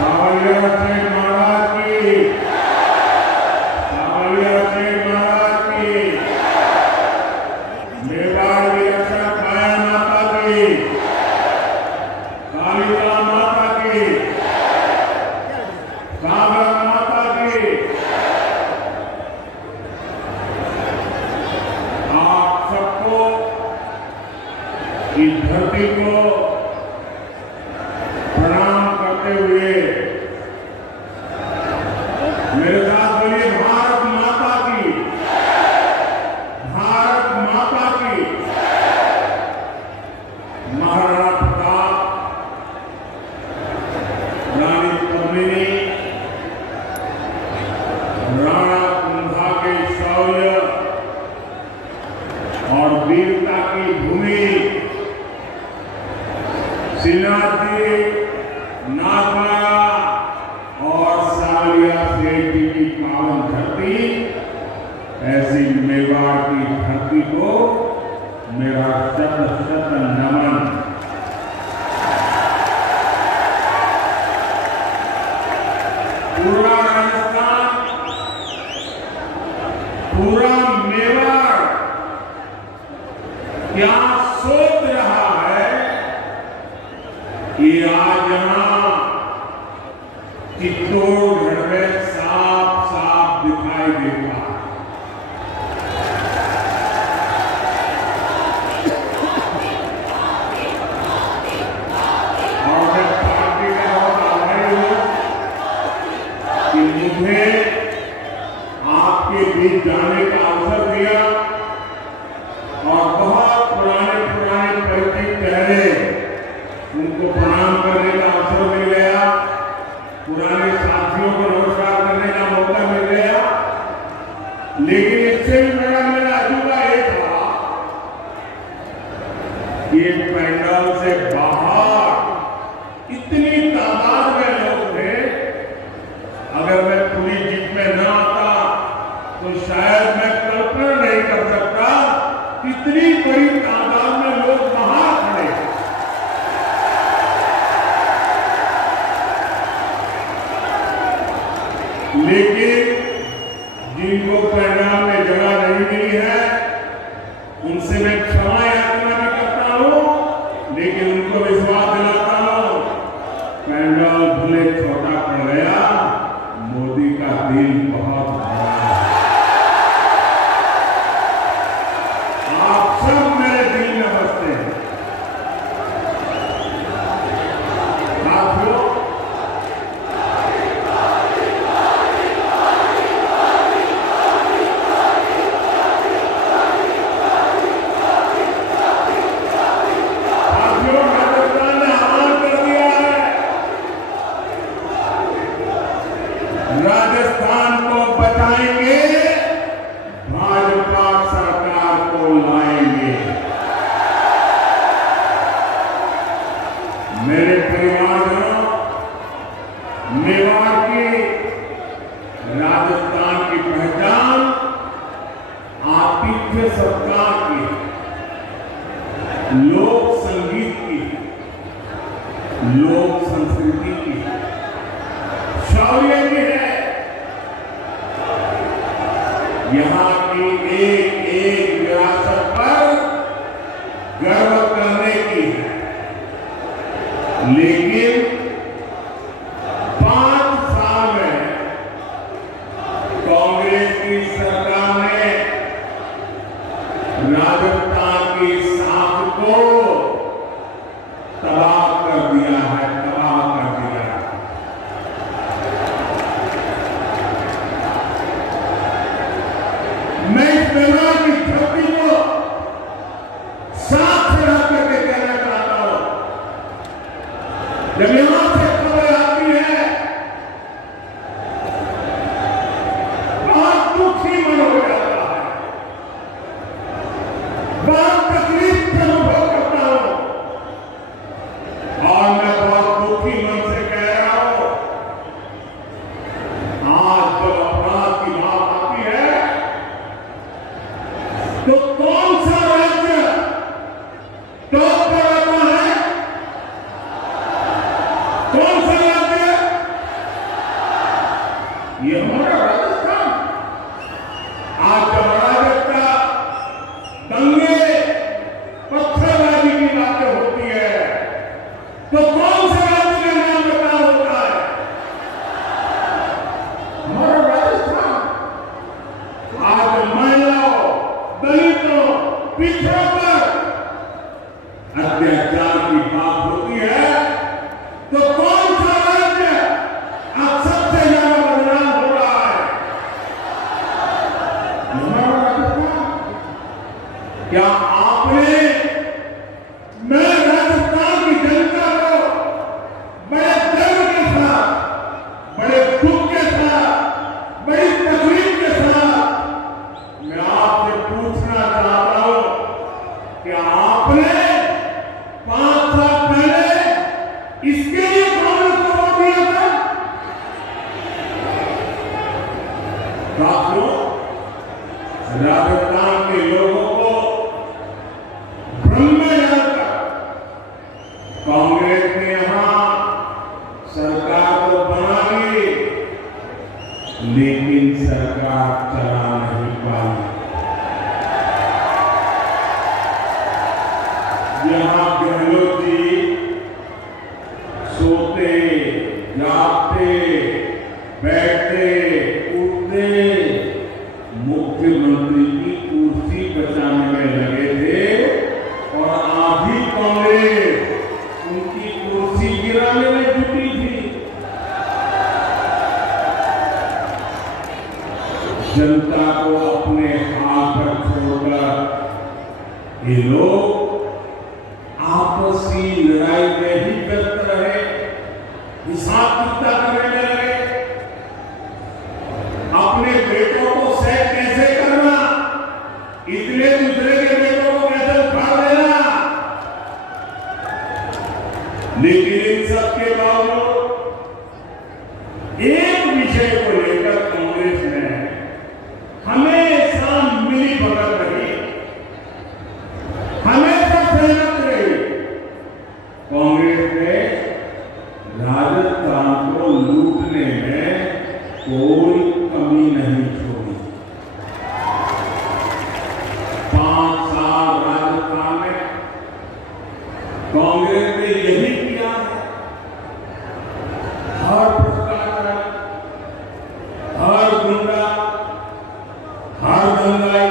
सावलिया सेठ महाराज की, सावलिया सेठ महाराज की, मेवाड़ की रक्षा काया माता की, कालिका माता की, सागर माता की। आप सबको इस धरती को प्रणाम करते हुए मेरे साथ बोलिए भारत माता की, भारत माता की। महाराणा प्रताप, रानी पद्मिनी, राणा कुंभा के शौर्य और वीरता की भूमि श्रीनाथ जी, नागमाया और सावलिया सेठ जी की पावन धरती, ऐसी मेवाड़ की धरती को मेरा शत शत नमन। पूरा राजस्थान, पूरा मेवाड़ क्या सोच रहा है कि आज यहां चित्तौड़गढ़ में साफ साफ दिखाई देगा। और मैं पार्टी का बहुत आभारी हूं कि मुझे आपके बीच जाने का अवसर दिया और बहुत पुराने पुराने परिचित चेहरे, उनको प्रणाम करने का अवसर मिल गया, पुराने साथियों को नमस्कार करने का मौका मिल गया। लेकिन इससे भी मेरा अजूबा ये था कि पंडाल से बाहर इतनी तादाद में लोग थे, अगर मैं पूरी जीप में न आता तो शायद मैं कल्पना नहीं कर सकता कितनी बड़ी तादाद में लोग वहां खड़े। लेकिन जिनको पंडाल में जगह नहीं मिली है, उनसे मैं क्षमा याचना भी करता हूं, लेकिन उनको विश्वास दिलाता हूं, पंडाल भले छोटा पड़ गया, मोदी का दिल बहुत बड़ा है। आप सब मेरे दिल में बसते हैं। साथियों, राजस्थान को बचाएंगे, भाजपा सरकार को लाएंगे। मेरे परिवारजनों, मेवाड़ की, राजस्थान की पहचान आतिथ्य सत्कार की, लोक संगीत की, लोक संस्कृति की, शौर्य की है। यहाँ की एक एक विरासत पर गर्व करने की है। लेकिन 5 साल में कांग्रेस की सरकार ने राजस्थान की साख को तबाह कर दिया है, तबाह कर दिया है। मैं इस मेवाड़ की धरती को साफ खड़ा करके कहना चाहता हूं, जब यहां से खबर आती है, बहुत दुखी मन हो जाता है, बहुत तकलीफ से अनुभव करता हूं। और मैं बहुत दुखी मन से कह रहा हूं, आज जब अपराध की बात आती है, तो कौन सा राज्य टॉप पर आता है? कौन सा राज्य? ये हमारा राजस्थान। आज जब अराजकता, दंगे, पत्थरबाजी की बातें होती है तो कौन से राज्य का नाम बता होता है? हमारा राजस्थान। आज महिलाओं, दलितों, पिछड़ों पर अत्याचार की बात होती है तो कौन सा राज्य अब सबसे ज्यादा बदनाम हो रहा है? हमारा राजस्थान। क्या आपने, मैं राजस्थान की जनता को बड़े गर्व के साथ, बड़े दुख के साथ, बड़ी तकलीफ के साथ मैं आपसे पूछना चाहता हूं कि आपने 5 साल पहले इसके लिए कांग्रेस को वोट दिया था? साथियों, राजस्थान के लोगों को भ्रम में डालकर कांग्रेस ने यहां सरकार को बना ली, लेकिन सरकार चला नहीं पाई। यहां गहलोत जी सोते, जागते, बैठते, उठते, मुख्यमंत्री की कुर्सी बचाने में लगे थे और आधी कांग्रेस उनकी कुर्सी गिराने में जुटी थी। जनता को अपने हाथ पर छोड़कर ये लोग आपसी लड़ाई में ही व्यस्त रहे, हिसाब किताब करने लगे। अपने बेटों को सेट कैसे करना, इसलिए दूसरे के बेटों को कैसे उखाड़ देना। लेकिन इन सबके बावजूद एक विषय को लेकर कांग्रेस ने हमेशा मिली भगत रही, हमेशा सहमत रही। कांग्रेस ने राजस्थान को लूटने में कोई कमी नहीं छोड़ी। 5 साल राजस्थान में कांग्रेस ने यही किया है। हर भ्रष्टाचार, हर गुंडा, हर दंगाई,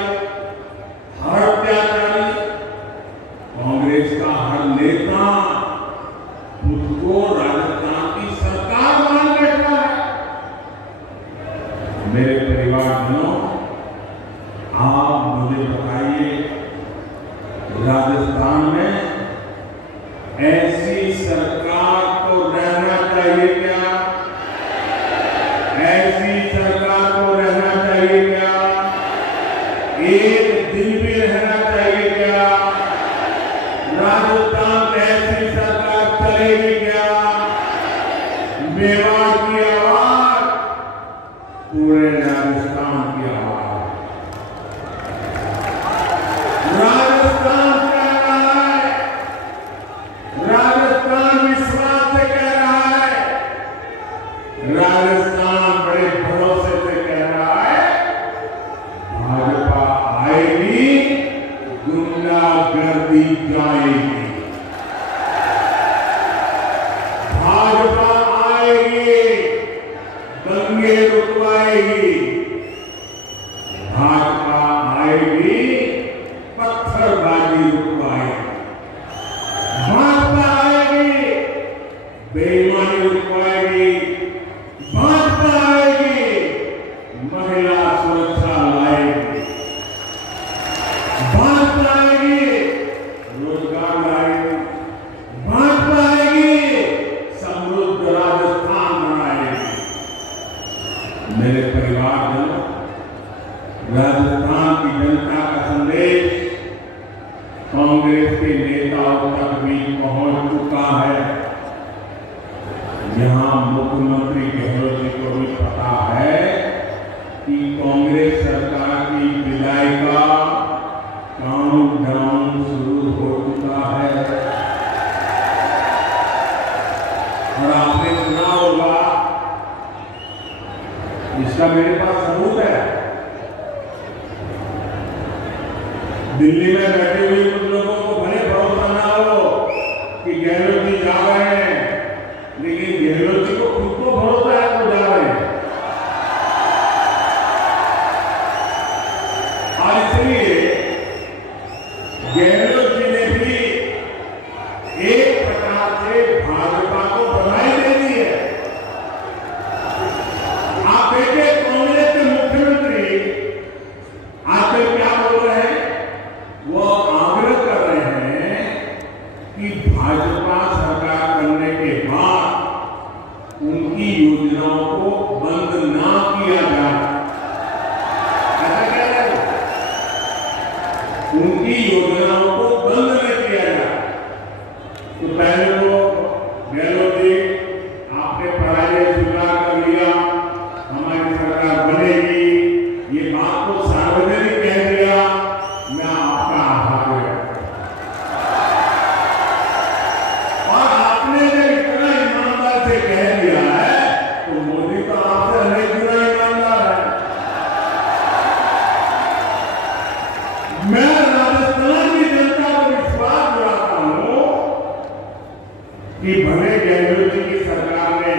हर अत्याचारी, कांग्रेस का हर नेता खुद को राजस्थान की सरकार मान बैठा है। मेरे परिवारजनों, आप मुझे बताइए, राजस्थान में ऐसी सरकार को रहना चाहिए क्या? ऐसी सरकार को रहना चाहिए क्या? एक दिन भी रहना चाहिए क्या? राजस्थान में ऐसी सरकार चलेगी क्या? मेवाड़ की आवाज पूरे राजस्थान की आवाज। राजस्थान कह रहा है, राजस्थान विश्वास से कह रहा है, राजस्थान बड़े भरोसे से कह रहा है, भाजपा आएगी, गुंडागर्दी जाएगी। भाजपा आएगी, दंगे रुकवाएगी। भाजपा आएगी, पत्थरबाजी रुकवाएगी। भाजपा आएगी, बेईमानी रुकवाएगी। भाजपा आएगी, महिला सुरक्षा लाएगी। भाजपा आएगी, रोजगार लाएगी। भाजपा आएगी, समृद्ध राजस्थान बनाएगी। मेरे परिवारजनों, राजस्थान की जनता का संदेश कांग्रेस के नेताओं तक भी पहुंच चुका है। यहां मुख्यमंत्री गहलोत जी को भी पता है कि कांग्रेस सरकार की विदाई का काउंटडाउन शुरू हो चुका है। और आपने सुना होगा इसका मेरे पास सबूत है। दिल्ली में बैठे हुए कुछ लोगों को भले भरोसा ना हो कि गहलोत जी जा रहे हैं, लेकिन गहलोत जी को खुद को भरोसा है वो जा रहे हैं। और इसलिए गहलोत जी ने भी एक प्रकार से भाजपा को बधाई दे दी है। आप देखिए कांग्रेस के मुख्यमंत्री आजकल क्या बोल रहे हैं, वो आग्रह कर रहे हैं कि भाजपा सरकार बनने के बाद उनकी योजनाओं को बंद ना किया जाए। ऐसा कह रहे हैं, उनकी योजनाओं को बंद नहीं किया जाए। तो पहले तो गहलोत जी आपने पराजय स्वीकार कर लिया, हमारी सरकार बनेगी, ये बात को सार्वजनिक कह दिया, मैं आपका आभार व्यक्त करता हूं। और आपने जब इतना ईमानदार से कह दिया है तो मोदी तो आपसे अनेक गुना ईमानदार है। मैं राजस्थान की जनता को विश्वास दिलाता हूं कि भले गहलोत जी की सरकार ने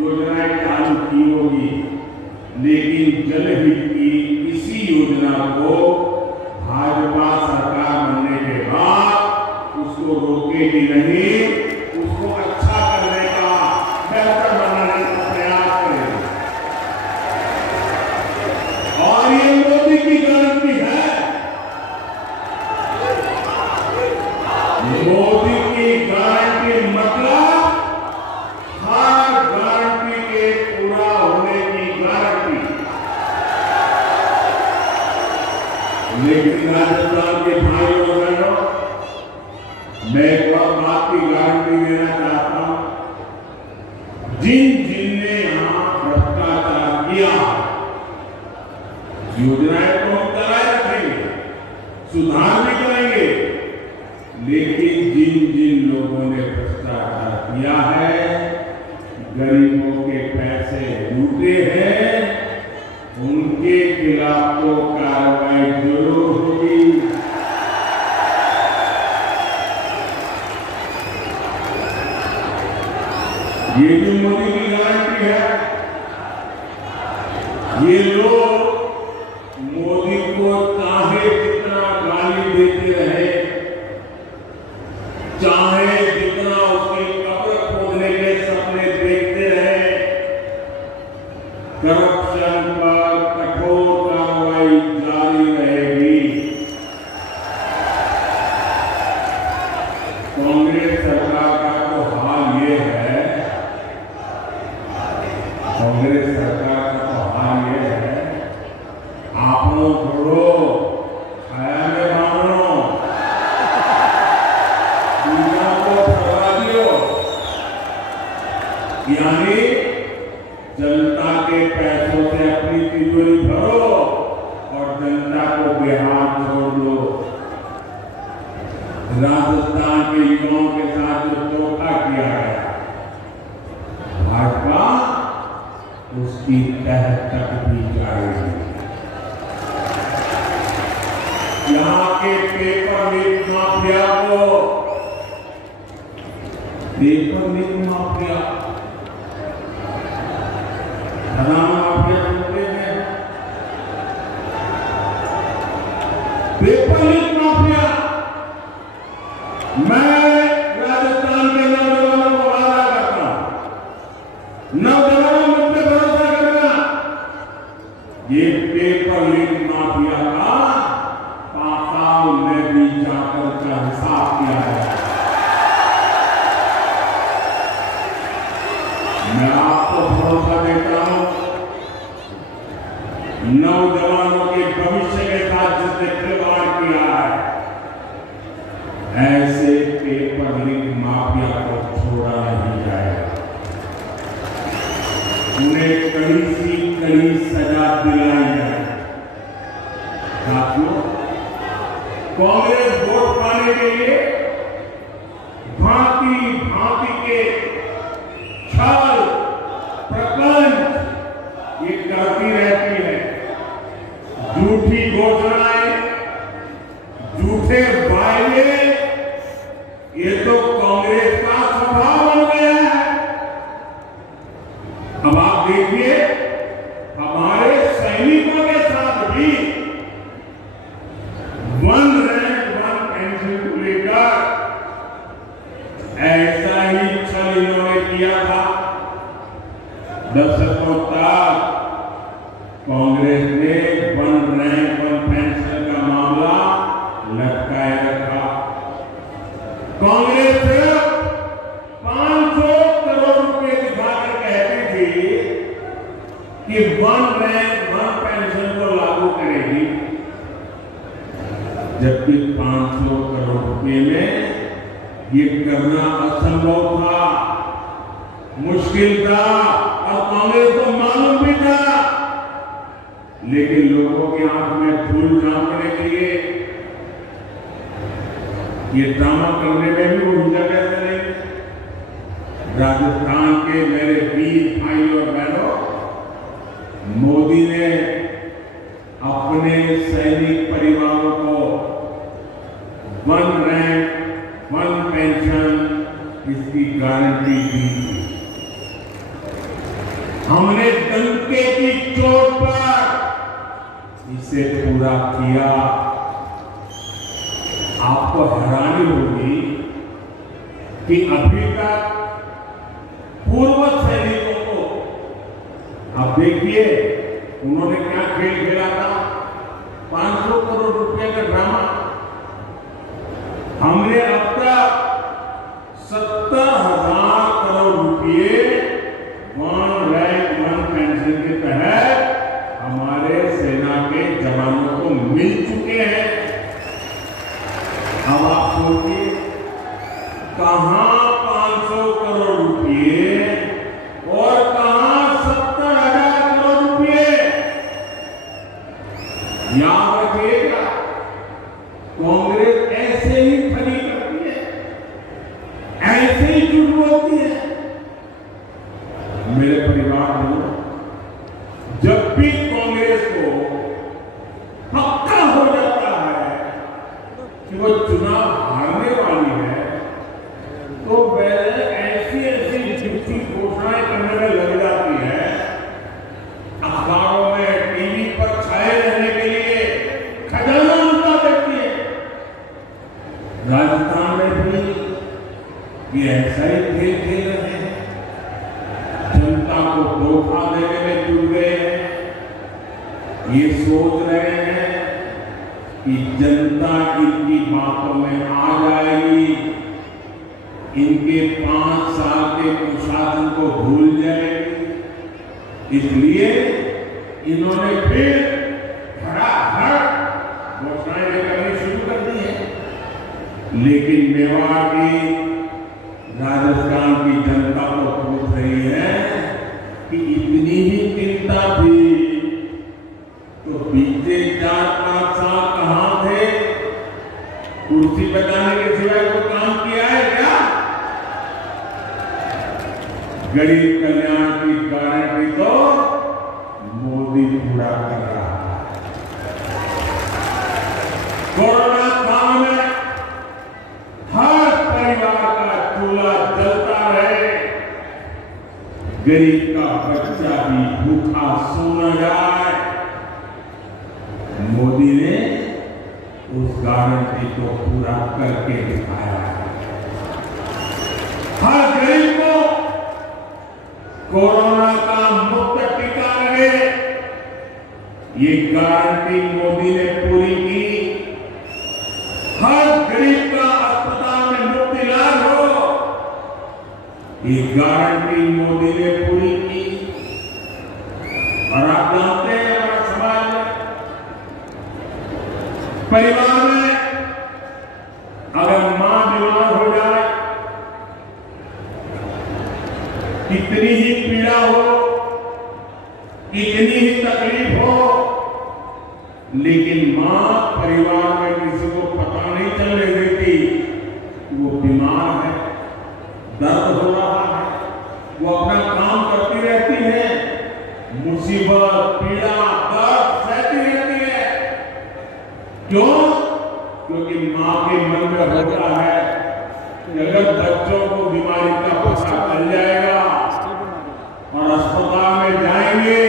योजनाएं चालू की होगी, लेकिन जनहित की इसी योजना को भाजपा सरकार बनने के बाद उसको रोकेगी नहीं, उसको अच्छा करने का, बेहतर बनाने का प्रयास करेगी। और ये मोदी की गारंटी है। मोदी की गारंटी मतलब हर गारंटी के पूरा होने की गारंटी। लेकिन राजस्थान के भाइयों और बहनों, मैं एक और बात की गारंटी देना चाहता हूं, जिन जिनने यहां भ्रष्टाचार किया, योजनाएं तो हम कराए रखेंगे, सुधार भी करेंगे, लेकिन जिन जिन लोगों ने भ्रष्टाचार किया है, गरीबों के पैसे लूटे हैं, उनके खिलाफ तो कार्रवाई जरूर होगी। ये भी मोदी की गारंटी है। ये लोग मोदी को चाहे जितना गाली देते रहे, चाहे जितना उसकी कब्र खोदने के सपने देखते रहे, करप्शन पर कठोर कार्रवाई जारी रहेगी। कांग्रेस सरकार का तो हाल ये है, कांग्रेस सरकार का तो हाल ये है, आपनो छोड़ो, खाया में मानो, दुनिया को फैला दियो। यानी जनता के पैसों से अपनी तिजोरी भरो और जनता को बेहाल छोड़ दो। राजस्थान के युवाओं के साथ जो धोखा किया गया, भाजपा उसकी तह तक भी जाएगी। यहाँ के पेपर लीक माफिया को, पेपर लीक माफिया, खजाना माफिया सुनते हैं, पेपर लीक माफिया। मैं राजस्थान के नौजवानों को वादा करता हूं, नौजवानों मुझ पे भरोसा करना, ये पेपर लीक माफिया का पाताल में भी जाकर का हिसाब किया है। मैं आपको भरोसा देता हूं, नौजवानों के भविष्य के साथ जिसने खिलवाड़ किया है, ऐसे पेपर लीक माफिया को छोड़ा नहीं जाएगा। उन्हें कड़ी सी कड़ी सजा दिलाई जाए। साथियों, कांग्रेस वोट पाने के लिए भांति भांति के छल प्रपंच ये कर झूठी घोषणाएं, झूठे वायदे, ये तो कांग्रेस का स्वभाव बन गया है। अब आप देखिए, हमारे सैनिकों के साथ भी वन रैंक वन पेंशन को लेकर ऐसा ही छल इन्होंने किया था। दशकों तक कांग्रेस ने वन रैंक वन पेंशन का मामला लटकाए रखा। कांग्रेस सिर्फ 500 करोड़ रुपए दिखाकर कहती थी कि वन रैंक वन पेंशन को लागू करेगी, जबकि 500 करोड़ रुपए में ये करना असंभव था, मुश्किल था और कांग्रेस को मालूम भी था। लेकिन लोगों की आंख में धूल झांकने के लिए ये ड्रामा करने में भी वो हिचक कैसे नहीं। राजस्थान के मेरे वीर भाई और बहनों, मोदी ने अपने सैनिक परिवारों को वन रैंक वन पेंशन इसकी गारंटी दी थी। हमने डंके की चोट पर इसे पूरा किया। आपको हैरानी होगी कि अभी तक पूर्व सैनिकों को, अब देखिए उन्होंने क्या खेल खेला था, 500 करोड़ रुपए का ड्रामा। हमने अब तक 70,000 करोड़ रुपए वन रैंक वन पेंशन के तहत हमारे सेना के जवानों को मिल चुके हैं। अब आप सोचिए, कहां 500 करोड़ रुपए और कहां 70,000 करोड़ रुपए। याद रखिएगा, कांग्रेस ऐसे ही ठगी करती है, ऐसे ही झूठ बोलती है। मेरे परिवार में जब भी कांग्रेस को पक्का हो जाता है कि वो चुनाव हारने वाली है, तो वह ऐसी ऐसी झूठी घोषणाएं करने में लग जाती है, अखबारों में टीवी पर छाए रहने के लिए खजाना लुटा देती है। राजस्थान में भी ये ऐसा ही खेल खेल रहे हैं, जनता को धोखा देने में जुट गए हैं। ये सोच रहे हैं कि जनता इनकी बातों में आ जाएगी, इनके 5 साल के कुशासन को भूल जाएगी, इसलिए इन्होंने फिर धड़ाधड़ घोषणाएं करनी शुरू कर दी है। लेकिन मेवाड़ की, राजस्थान की जनता को पूछ रही है कि इतनी ही चिंता थी तो बीते 4-5 साल कहां थे? कुर्सी पर जाने के सिवाय कोई काम किया है क्या? गरीब कल्याण की गारंटी तो मोदी पूरा कर रहा है। कोरोना काल में हर परिवार का चूल्हा जलता रहे, गरीब का बच्चा भी भूखा सो न जाए, मोदी ने उस गारंटी को पूरा करके दिखाया है। हर गरीब को कोरोना का मुक्त टीका लगे, ये गारंटी मोदी ने पूरी की। हर गरीब का अस्पताल में मुफ्त इलाज हो, ये गारंटी मोदी ने पूरी की। और आप जानते हैं, हमारे समाज में, परिवार में अगर मां बीमार हो जाए, कितनी ही पीड़ा हो, कितनी ही तकलीफ हो, लेकिन मां परिवार में किसी को पता नहीं चलने देती वो बीमार है, दर्द हो रहा है, वो अपना काम करती रहती है, मुसीबत, पीड़ा, दर्द सहती रहती है, क्यों? क्योंकि मां के मन में होता है कि अगर बच्चों को बीमारी का पता चल जाएगा और अस्पताल में जाएंगे,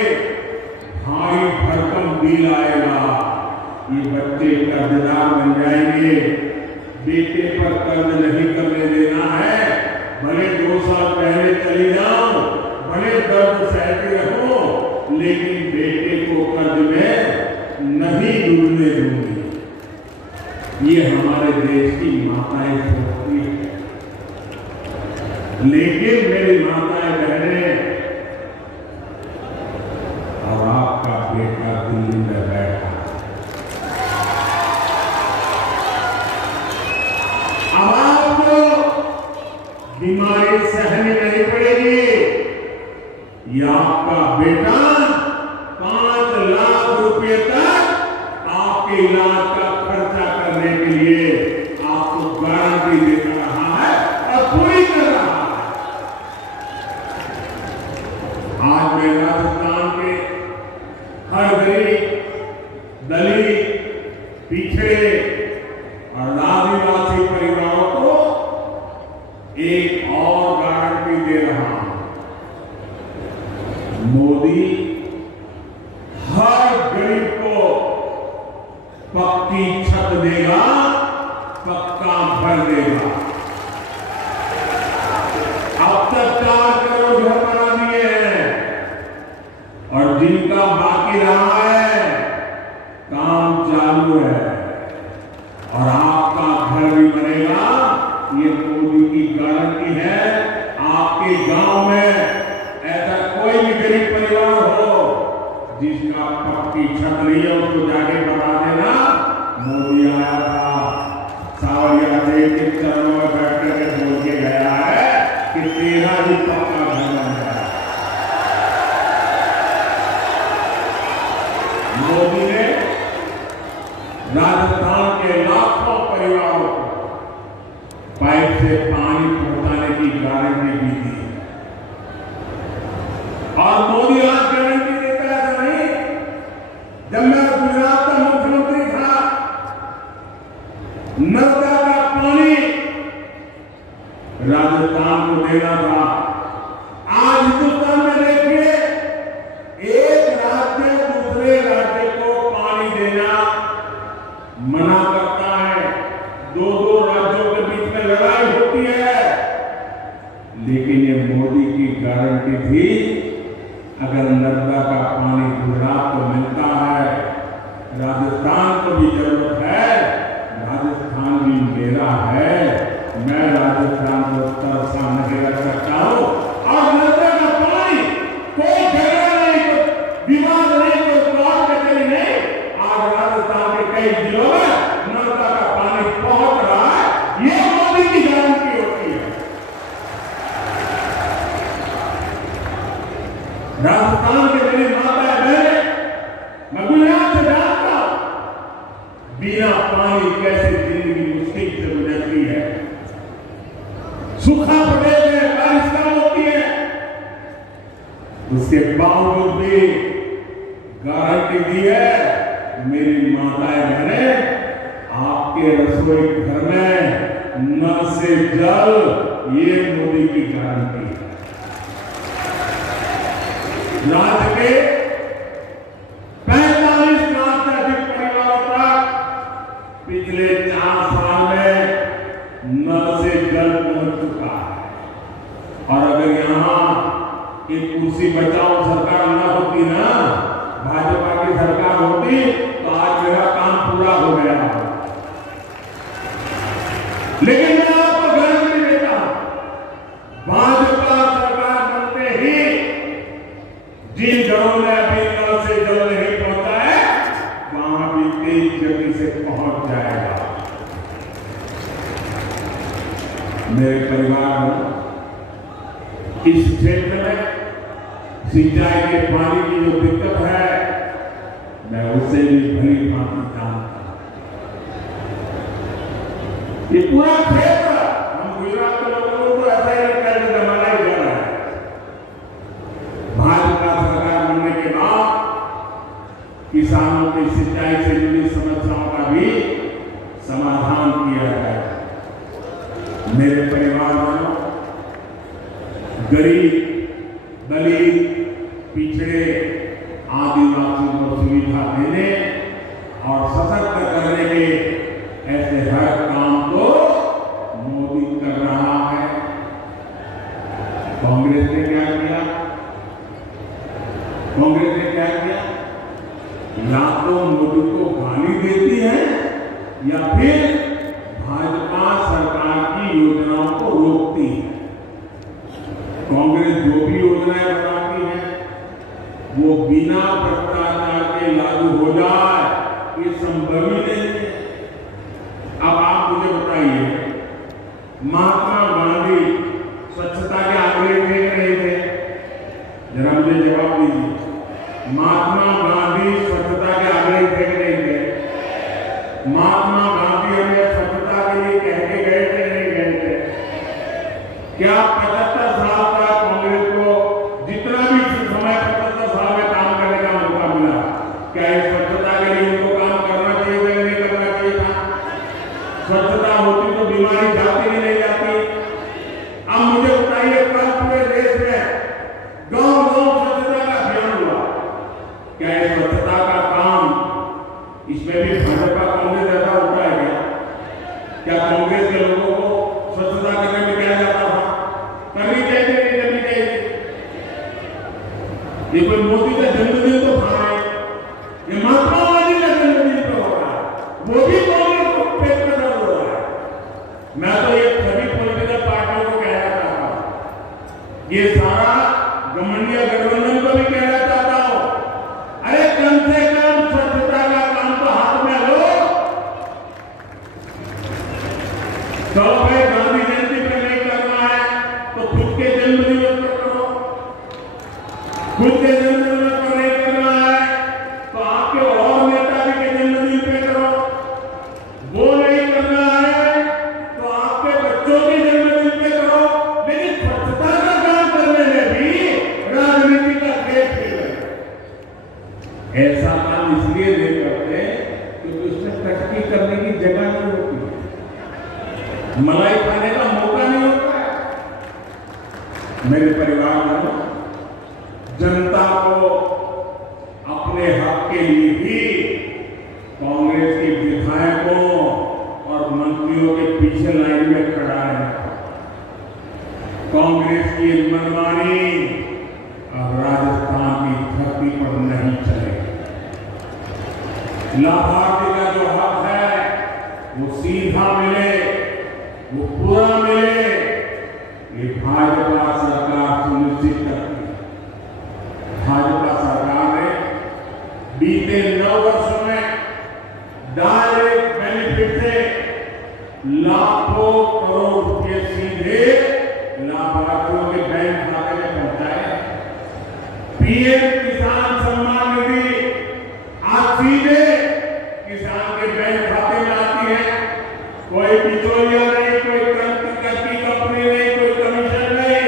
भारी भरकम बिल आएगा, ये बच्चे कर्जदार बन जाएंगे। बेटे पर कर्ज नहीं करने देना है, भले 2 साल पहले चली जाओ, भले दर्द सहते रहो, लेकिन बेटे को कर्ज में नहीं डूबने दूंगी। ये हमारे देश की माताएं सोचती है। लेकिन मेरी माताएं बहनें, और आपका बेटा दिल्ली में बैठा, अब आपको बीमारी सहनी नहीं पड़ेगी। ये आपका बेटा 5 लाख रुपए तक आपके इलाज का खर्चा करने के लिए आपको गारंटी दे रहा है और पूरी कर रहा है। आज मैं राजस्थान के हर गरीब, दलित, पिछड़े और आदिवासी परिवारों को एक और गारंटी दे रहा हूं। मोदी हर गरीब को पक्की छत देगा, पक्का घर देगा। अब तक 4 करोड़ घर बना दिए हैं और जिनका बाकी रहा है, काम चालू है और आपका घर भी बनेगा। ये मोदी की गारंटी है। आपके गांव में ऐसा कोई भी गरीब परिवार हो जिसका पक्की छत नहीं है, उसको जाके बता देना, मोदी आया था, सावरिया देव के चरणों में बैठ कर बोल के गया है कि तेरा भी पक्का घर बन गया। मोदी ने राजस्थान के लाखों परिवारों को पाइप से पानी पहुंचाने की गारंटी भी दी है। और मोदी आज गारंटी देता है नहीं। जब मैं गुजरात का मुख्यमंत्री था, नर्मदा का पानी राजस्थान को देना था। आज हिंदुस्तान में देखिए, एक राज्य दूसरे राज्य को पानी देना मना करता है। 2 राज्यों के बीच में लड़ाई होती है। लेकिन ये मोदी की गारंटी थी, अगर नर्मदा का पानी गुजरात को मिलता है, राजस्थान को भी जरूरत है, राजस्थान भी मेरा है, मैं राजस्थान को तरसा नहीं रख सकता हूं। और नर्मदा का पानी कोई झगड़ा नहीं, कोई विवाद नहीं, कोई कोर्ट कचहरी नहीं। आज राजस्थान के कई जिलों में नर्मदा का पानी पहुंच रहा है। ये मोदी की गारंटी होती है। राजस्थान के मेरी माता बहने, मैं गुजरात से जानता हूं, बिना पानी कैसे जिंदगी मुश्किल से गुजरती है। सूखा प्रदेश में बारिश कम होती है, उसके बावजूद भी गारंटी दी है। मेरी माताएं बहनें, आपके रसोई घर में नल से जल, ये मोदी की गारंटी है। राज्य के 45 लाख से अधिक परिवारों तक पिछले 4 साल में नल से जल पहुंच चुका है। और अगर यहां एक कुर्सी बचाओ सरकार न होती ना, भाजपा की सरकार होती, तो आज मेरा काम पूरा हो गया। लेकिन मैं आपको गारंटी देता हूं, भाजपा सरकार बनते ही जिन घरों में अभी नल से जल नहीं पहुंचा है, वहां भी तेज गति से पहुंच जाएगा। मेरे परिवार में इस क्षेत्र में सिंचाई के पानी की जो दिक्कत है, मैं उसे भी भली भांति जानता हूं। ये पूरा क्षेत्र, हम गुजरात के लोगों को ऐसा ही लगता है कि हमारा ही घर है। भाजपा सरकार बनने के बाद किसानों की सिंचाई से जुड़ी समस्याओं का भी दलित, पिछड़े, आदिवासी को सुविधा देने और सशक्त करने के ऐसे हर काम को मोदी कर रहा है। कांग्रेस ने क्या किया? कांग्रेस ने क्या किया? या तो मोदी को गाली देती है या फिर भाजपा सरकार की योजनाओं को रोकती है। कांग्रेस जो भी योजनाएं बनाती है वो बिना भ्रष्टाचार के लागू हो जाए, ये संभव ही नहीं है। अब आप मुझे बताइए, महात्मा गांधी स्वच्छता के आग्रह फेंक रहे थे, जरा मुझे जवाब दीजिए। महात्मा गांधी स्वच्छता के आग्रह फेंक रहे थे। महात्मा गांधी हमें स्वच्छता के लिए कह के गए थे, नहीं गए थे? क्या 75 साल का कांग्रेस को जितना भी समय 75 साल में काम करने का मौका मिला, क्या इस स्वच्छता के लिए उनको काम करना चाहिए या नहीं करना चाहिए था? स्वच्छता होती तो बीमारी जाती ही नहीं जाती। अब मुझे बताइए, कल पूरे देश में गांव-गांव स्वच्छता का अभियान हुआ, क्या इस स्वच्छता का काम, इसमें भी भाजपा कांग्रेस ऐसा होता है क्या? क्या कांग्रेस के लोगों को स्वच्छता करने में क्या जाता था? करनी चाहिए नहीं करनी चाहिए? ये कोई मोदी का जन्मदिन तो था नहीं, ये महात्मा गांधी का जन्मदिन तो हो रहा है, वो भी कांग्रेस को पेट में दर्द हो रहा है। मैं तो ये सभी पॉलिटिकल पार्टियों को कहना चाहता हूं, ये सारा घमंडिया गठबंधन को भी कहना चाहता हूं, अरे कम से कम स्वच्छता का काम तो हाथ में लो। चलो भाई, गांधी जयंती पर नहीं करना है तो खुद के जन्मदिन पर करो। खुद के जन्मदिन पर नहीं करना है तो आपके और नेता के जन्मदिन पे करो। वो नहीं करना है तो आपके बच्चों के जन्मदिन पे करो। लेकिन स्वच्छता का काम करने में भी राजनीति का खेल खेल रहे। ऐसा काम इसलिए नहीं करते क्योंकि उसमें टटकी करने की जगह नहीं होती, मलाई खाने का मौका नहीं होता है। मेरे परिवार में जनता को अपने हक के लिए भी कांग्रेस के विधायकों और मंत्रियों के पीछे लाइन में खड़ा है। कांग्रेस की मनमानी अब राजस्थान की धरती पर नहीं चलेगी। लाभार्थी का जो हक है वो सीधा मिले, वो पूरा मिले, ये भाजपा सरकार सुनिश्चित करती है। भाजपा सरकार ने बीते 9 वर्षों में डायरेक्ट बेनिफिट से लाखों करोड़ रुपए सीधे लाभार्थियों के बैंक खाते में पहुंचाए। पीएम किसान सम्मान निधि आज सीधे किसान के बैंक खाते में आती है। कोई बिचौलिया नहीं, कोई करती कंपनी नहीं, कोई कमीशन नहीं,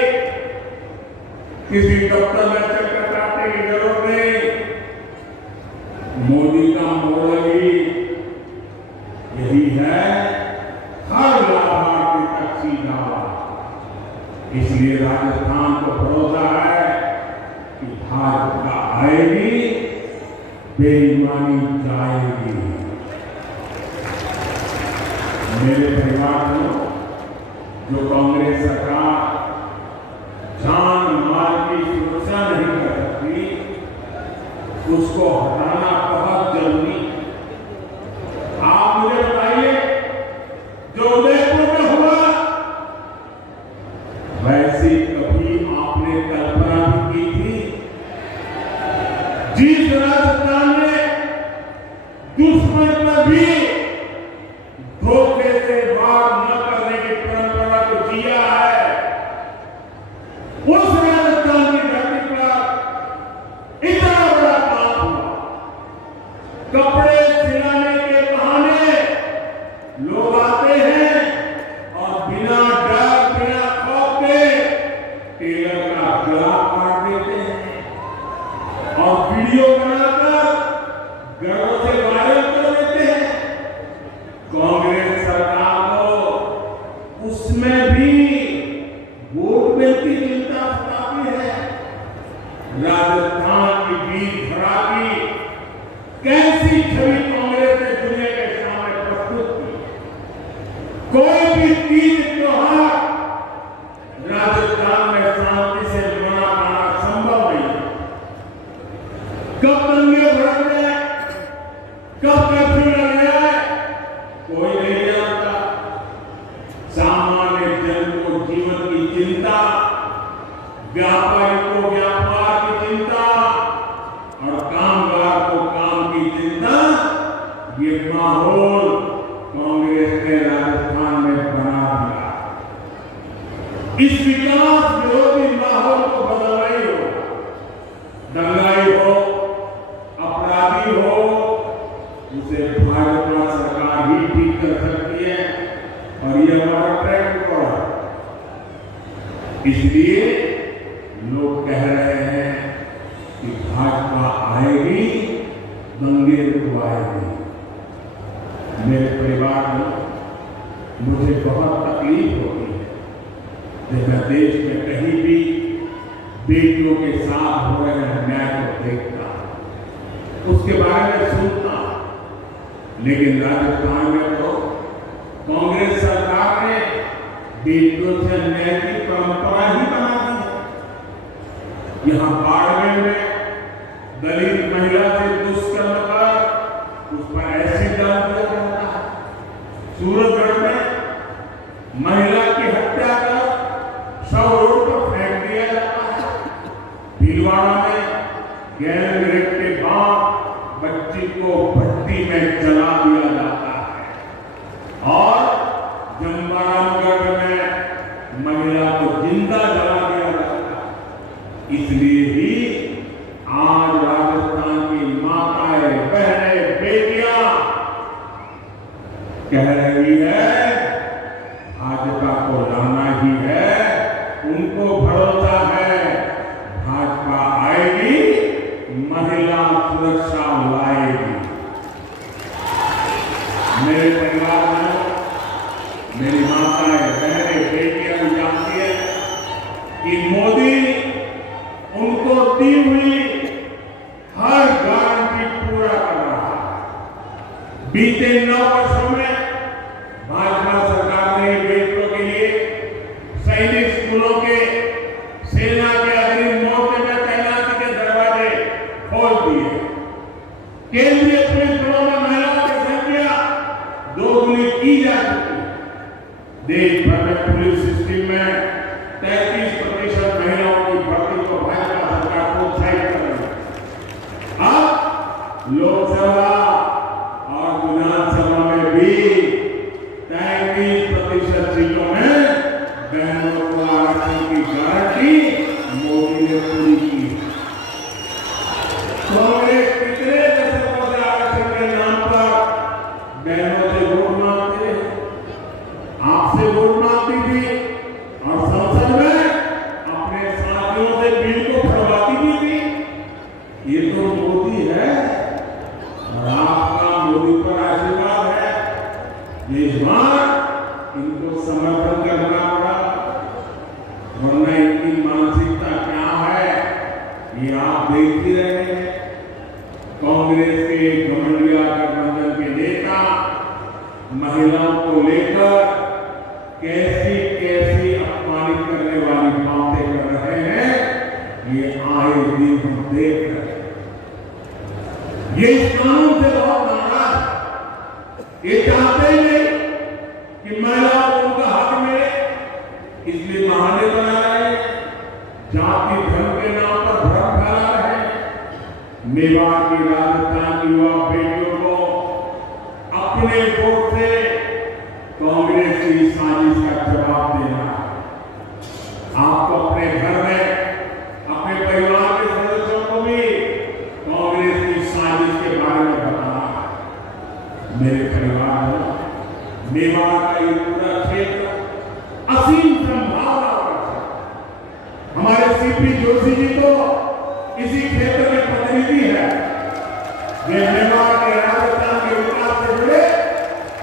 किसी दफ्तर में चक्कर काटने की जरूरत नहीं। मोदी का मॉडल ही यही है, हर लाभार्थी तक सीधा। इसलिए राजस्थान को भरोसा है कि भाजपा आएगी, बेईमानी जाएगी। मेरे परिवार में जो कांग्रेस सरकार जान माल की सुरक्षा नहीं कर सकती, उसको हटाना बहुत जरूरी है। आप मुझे बताइए, जो उदयपुर में हुआ वैसे कभी आपने कल्पना भी की थी? जिस राजस्थान ने दुश्मन पर भी धोखे से वार न करने की परंपरा को जिया है, उस राजस्थान की धरती पर इतना बड़ा काम हुआ। कपड़े सिलाने के बहाने लोग आते हैं और बिना डर, बिना खौफ के टेलर का गला काट देते हैं और वीडियो बनाकर घरों से वायरल कर देते हैं। राजस्थान की बीज धरा की कैसी छवि कांग्रेस ने दुनिया के सामने प्रस्तुत की। कोई भी तीज त्योहार राजस्थान में शांति से मनाना संभव नहीं। कब दंगे भड़क जाए, कब कर्फ्यू लग जाए, कोई नहीं जानता। सामान्य जन को जीवन की चिंता, व्यापारी को व्यापार की चिंता और कामगार को काम की चिंता, ये माहौल कांग्रेस ने राजस्थान में बना दिया। इस विकास विरोधी माहौल को बदलना ही हो, दंगाई हो, अपराधी हो, उसे भाजपा सरकार ही ठीक कर सकती है और ये हमारा ट्रैक रिकॉर्ड है। इसलिए लोग कह रहे हैं कि भाजपा आएगी, दंगे रुकवाएगी। मेरे परिवार में मुझे बहुत तकलीफ होती है जब मैं देश में कहीं भी बेटियों के साथ हो रहे अन्याय को देखता, उसके बारे में सुनता। लेकिन राजस्थान में तो कांग्रेस सरकार ने बेटियों से अन्याय की परंपरा ही बना दी। यहाँ बाड़मेर में दलित महिला से दुष्कर्म कर उस पर एसिड डाल दिया जाता है। सूरतगढ़ में महिला की हत्या कर शव रोड पर फेंक दिया जाता है। भीलवाड़ा में गैंग रेप के बाद बच्ची को भट्टी में जला दिया जाता है और जमवारामगढ़ में महिला को जिंदा जला दिया जाता है। इसलिए ही आज राजस्थान की माताएं, बहनें, बेटियां कह रही है भाजपा को लाना ही है। उनको भरोसा है भाजपा आएगी, महिला सुरक्षा लाएगी। मेरे परिवार में मेरी माताएं, बहनें, बेटियां भी जानती है कि मोदी उनको दी हुई हर गारंटी पूरा कर रहा है। बीते 9 वर्षों में भाजपा सरकार ने बेटियों के लिए सैनिक स्कूलों के, सेना के अग्रिम मोर्चे में तैनाती के दरवाजे खोल दिए। केंद्रीय पुलिस बलों में महिलाओं की संख्या 2 गुनी की जा चुकी है। देश भर में पुलिस सिस्टम में 33% महिलाओं की भर्ती को भाजपा सरकार प्रोत्साहित कर रही है। अब लोकसभा और विधानसभा में भी 33% सीटों में बहनों को आरक्षण की गारंटी मोदी ने पूरी की है। कांग्रेस कितने दशकों से आरक्षण के नाम पर बहनों से वोट मांगते हैं, आपसे वोट मांगती थी और संसद में अपने साथियों से बिल को फड़वाती भी थी। ये तो मोदी है और आपका मोदी पर आशीर्वाद है। इस बार इनको समर्थन करना पड़ा, वरना इनकी मानसिकता क्या है ये आप देख ही रहे हैं। कांग्रेस के घमंडिया गठबंधन के नेता महिलाओं को लेकर कैसी कैसी अपमानित करने वाली बातें कर रहे हैं, ये आए दिन हम देख रहे हैं। ये इस कानून से बहुत नाराज है। ये चाहते ही नहीं कि महिलाओं को उनका हक मिले, इसलिए बहाने बना रहे हैं, जाति धर्म के नाम पर भ्रम फैला रहे हैं। मेवाड़ की राजस्थान युवा बेटियों को अपने वोट से कांग्रेस की साजिश का जवाब देना है। आपको अपने घर में, अपने परिवार के सदस्यों को भी कांग्रेस की साजिश के बारे में बताना है। मेरे परिवार में मेवाड़ का ये पूरा क्षेत्र असीम संभावना है। हमारे सीपी जोशी जी तो इसी क्षेत्र के प्रतिनिधि है। वे मेवाड़ के राजस्थान के विकास से जुड़े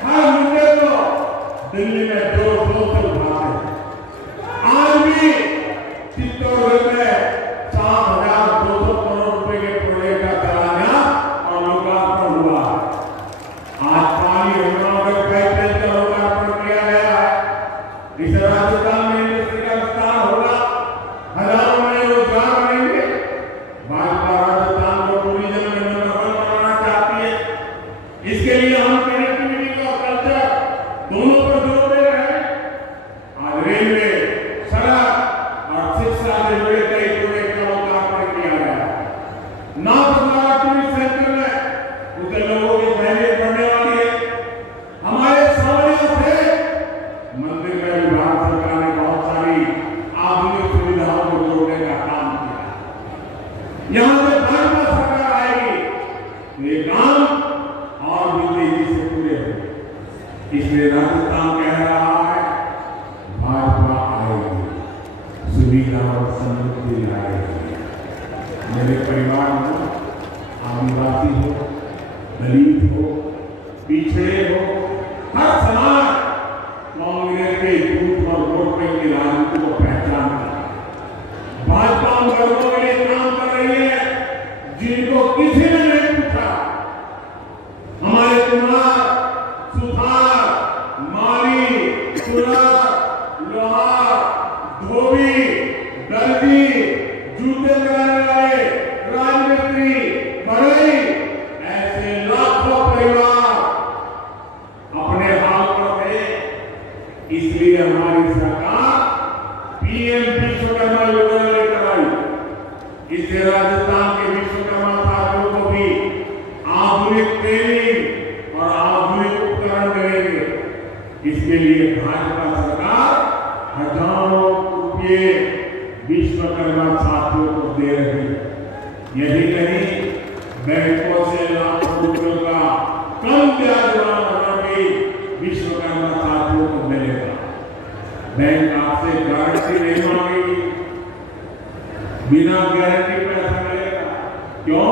हर मुद्दे को दिल्ली में जोर शोर से उठाते हैं। आज भी चित्तौड़गढ़ में 7,000 यहां से भाजपा सरकार आएगी, ये काम और भी तेजी से पूरे हो। इसलिए राजस्थान कह रहा है भाजपा आएगी, सुविधा और समृद्धि लाएगी। मेरे परिवार में आदिवासी हो, दलित हो, पिछड़े हो, हर समाज कांग्रेस के झूठ और वोट बैंक की राजनीति को पहचानता है। भाजपा उन वर्गों के लिए काम कर रही है जिनको किसी ने नहीं पूछा। हमारे कुमार, सुथार, माली, सुरार, लोहार, धोबी, दर्जी, जूते लगाने वाले, राजमिस्त्री, बढ़ई, ऐसे लाखों परिवार अपने हाल पर थे। इसलिए हमारी सरकार पीएम विश्वकर्मा योजना लेकर आई। इससे राजस्थान के विश्वकर्मा छात्रों को भी आधुनिक ट्रेनिंग और आधुनिक उपकरण मिलेंगे। इसके लिए भाजपा सरकार हजारों रुपये विश्वकर्मा छात्रों को दे रही है। यही नहीं, बैंकों से लाखों रुपयों का कम ब्याज वाला भी विश्वकर्मा छात्रों को मिलेगा। बैंक आपसे गारंटी नहीं मांगेगी, बिना गारंटी पैसा मिलेगा। क्यों?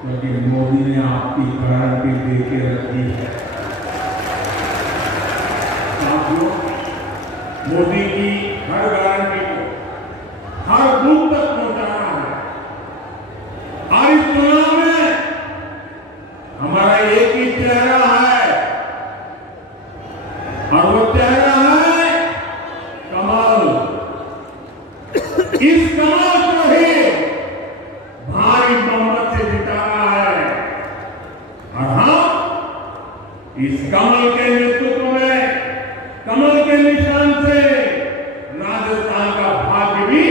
क्योंकि मोदी ने आपकी गारंटी देके रखी है। साथियों, मोदी की हर गारंटी को हर बूथ तक पहुंचाना है। और इस चुनाव में हमारा एक ही चेहरा है, और वो चेहरा है कमल। इस कमल को ही भारी बहुमत से जिताना है, और हम इस कमल के नेतृत्व में, कमल के निशान से राजस्थान का भाग्य भी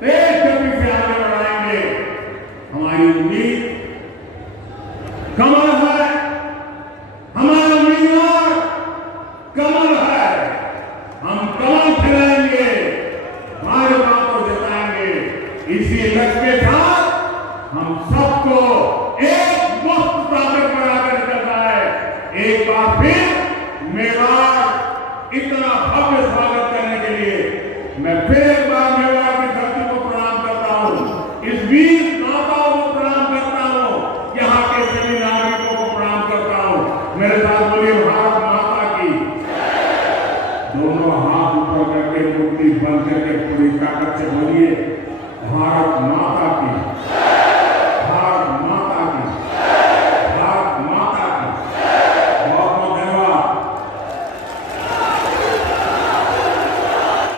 तेज गति से आगे बढ़ाएंगे। हमारी उम्मीद कमल है, हमारा उम्मीदवार कमल है। हम कमल खिलाएंगे, भाजपा को जिताएंगे। इसी लक्ष्य के साथ हम सबको एक